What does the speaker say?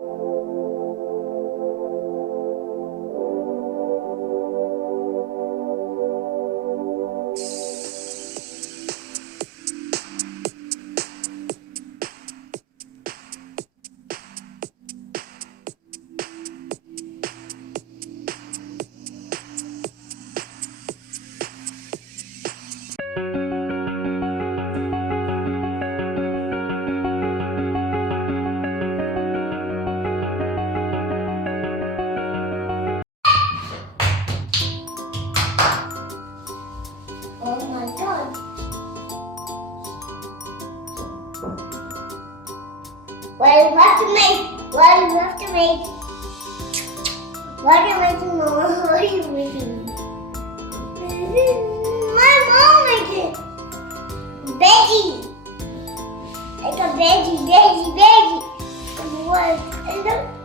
Oh my god. What do you have to make? What do you have to make? What are you making, Mama? What are you making? My mom made it. Veggie. Like a veggie. What? And then